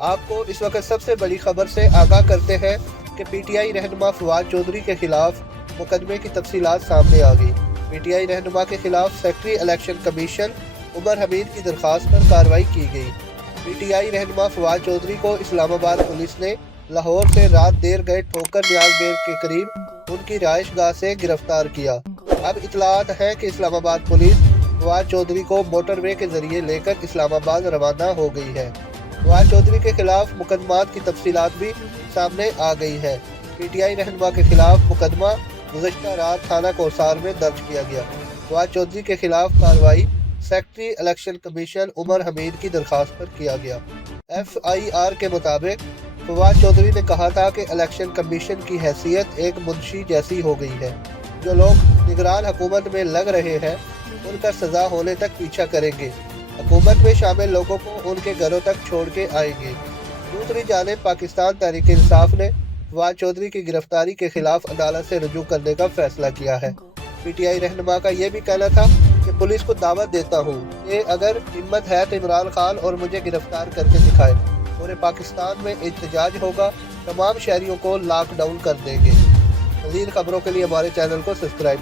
आपको इस वक्त सबसे बड़ी खबर से आगाह करते हैं कि पीटीआई रहनुमा फवाद चौधरी के खिलाफ मुकदमे की तफसीलात सामने आ गई। पीटीआई रहनुमा के खिलाफ secretary election commission Umar Hamid की दरख्वास्त पर कार्रवाई की गई। पीटीआई रहनुमा फवाद चौधरी को इस्लामाबाद पुलिस ने लाहौर से रात देर गए ठोकर न्याज बेग के करीब उनकी रिहाइश गाह से गिरफ्तार किया। अब इतलात है कि इस्लामाबाद पुलिस फवाद चौधरी को मोटरवे के जरिए लेकर इस्लामाबाद रवाना हो गई है। फवाद चौधरी के खिलाफ मुकदमात की तफसीलात भी सामने आ गई है। पीटीआई रहनुमा के खिलाफ मुकदमा गुज़श्ता रात थाना कोसार में दर्ज किया गया। फवाद चौधरी के खिलाफ कार्रवाई secretary election commission Umar Hamid की दरख्वास्त पर किया गया। FIR के मुताबिक फवाद चौधरी ने कहा था कि इलेक्शन कमीशन की हैसियत एक मुंशी जैसी हो गई है। जो लोग निगरान हुकूमत में लग रहे हैं उनका सजा होने तक पीछा करेंगे। हुकूमत में शामिल लोगों को उनके घरों तक छोड़ के आएंगे। दूसरी जानिब पाकिस्तान तहरीक इंसाफ ने फवाद चौधरी की गिरफ्तारी के खिलाफ अदालत से रुजू करने का फैसला किया है। पीटीआई रहनुमा का यह भी कहना था कि पुलिस को दावत देता हूँ कि अगर हिम्मत है तो इमरान खान और मुझे गिरफ्तार करके दिखाए। पूरे पाकिस्तान में एहतजाज होगा, तमाम शहरियों को लॉकडाउन कर देंगे। मज़ीद खबरों के लिए हमारे चैनल को सब्सक्राइब